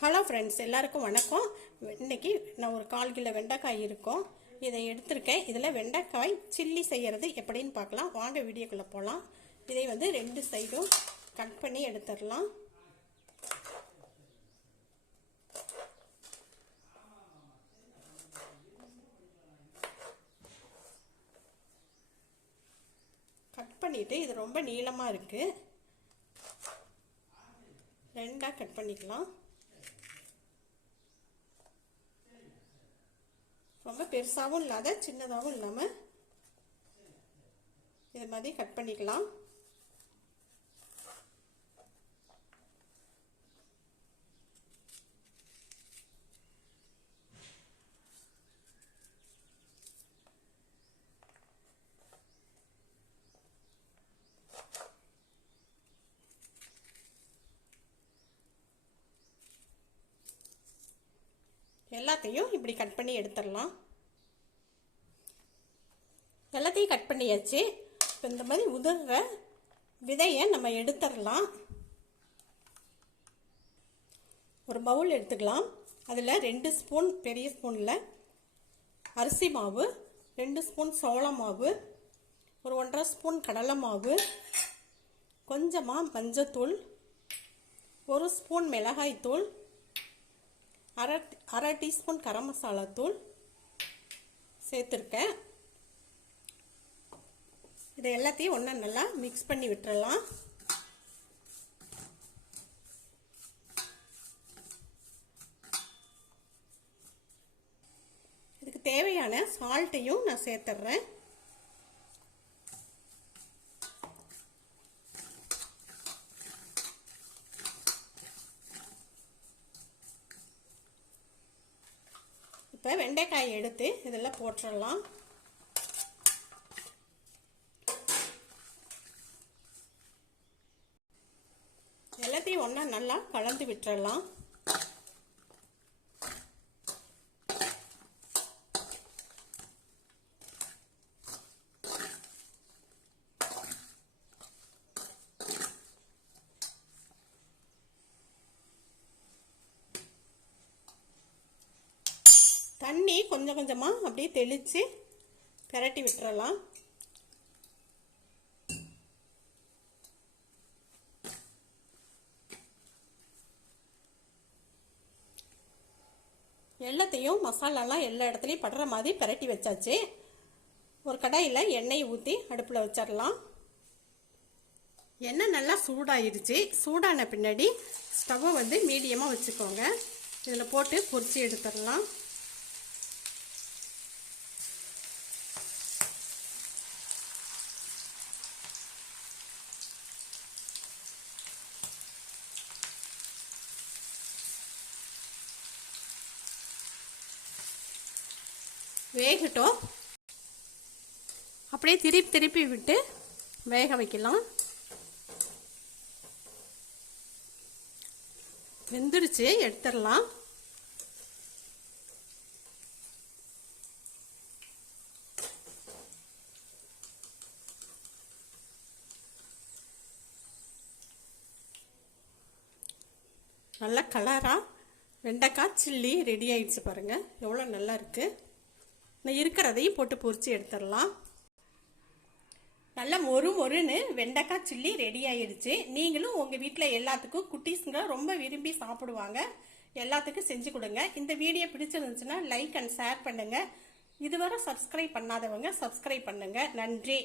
Hello friends எல்லாருக்கும் வணக்கம். இன்னைக்கு நான் ஒரு கால் கிலோ வெண்டைக்காய் இருக்கும். இதை எடுத்திருக்கேன். இதில் வெண்டைக்காய் சில்லி செய்கிறது எப்படின்னு பார்க்கலாம். வாங்க வீடியோக்குள்ளே போகலாம். இதை வந்து ரெண்டு சைடும் கட் பண்ணி எடுத்துடலாம். கட் பண்ணிவிட்டு இது ரொம்ப நீளமாக இருக்குது. ரெண்டாக கட் பண்ணிக்கலாம். ரொம்ப பெருசாகவும் இல்லாத சின்னதாகவும் இல்லாமல் இது மாதிரி கட் பண்ணிக்கலாம். எல்லாத்தையும் இப்படி கட் பண்ணி எடுத்துடலாம். எல்லாத்தையும் கட் பண்ணியாச்சு. இப்போ இந்த மாதிரி உதற விதையை நம்ம எடுத்துடலாம். ஒரு பவுல் எடுத்துக்கலாம். அதில் ரெண்டு ஸ்பூன் பெரிய ஸ்பூனில் அரிசி மாவு ரெண்டு ஸ்பூன் சோள மாவு ஒரு ஒன்றரை ஸ்பூன் கடலை மாவு கொஞ்சமாக மஞ்சத்தூள் ஒரு ஸ்பூன் மிளகாய்த்தூள் அரை அரை டீஸ்பூன் கரம் மசாலா தூள் சேர்த்துருக்கேன். இதை எல்லாத்தையும் ஒன்றா நல்லா மிக்ஸ் பண்ணி விட்டுறலாம். இதுக்கு தேவையான சால்ட்டையும் நான் சேர்த்துட்றேன் இப்போ வெண்டைக்காய் எடுத்து இதில் போட்டுடலாம். எல்லாத்தையும் ஒன்றா நல்லா கலந்து விட்டுறலாம் தண்ணி கொஞ்சம் கொஞ்சமாக அப்படியே தெளித்து பெரட்டி விட்டுறலாம். எல்லாத்தையும் மசாலாலாம் எல்லா இடத்துலையும் படுற மாதிரி பெரட்டி வச்சாச்சு. ஒரு கடாயில் எண்ணெய் ஊற்றி அடுப்பில் வச்சிடலாம் எண்ணெய் நல்லா சூடாயிருச்சு. சூடான பின்னாடி ஸ்டவ்வை வந்து மீடியமாக வச்சுக்கோங்க. இதில் போட்டு பொரிச்சு எடுத்துடலாம் வேகட்டும். அப்படியே திருப்பி திருப்பி விட்டு வேக வைக்கலாம். வெந்துருச்சு எடுத்துடலாம். நல்ல கலராக வெண்டைக்காய் சில்லி ரெடி ஆயிடுச்சு பாருங்கள் எவ்வளோ நல்லா இருக்குது நான் இருக்கிறதையும் போட்டு பொறிச்சு எடுத்துடலாம். நல்லா மொறு மொறுன்னு வெண்டைக்காய் சில்லி ரெடி ஆயிடுச்சு. நீங்களும் உங்கள் வீட்டில் எல்லாத்துக்கும் குட்டீஸுங்க ரொம்ப விரும்பி சாப்பிடுவாங்க. எல்லாத்துக்கும் செஞ்சு கொடுங்க. இந்த வீடியோ பிடிச்சிருந்துச்சுன்னா லைக் அண்ட் ஷேர் பண்ணுங்கள் இதுவரை சப்ஸ்கிரைப் பண்ணாதவங்க சப்ஸ்கிரைப் பண்ணுங்கள் நன்றி.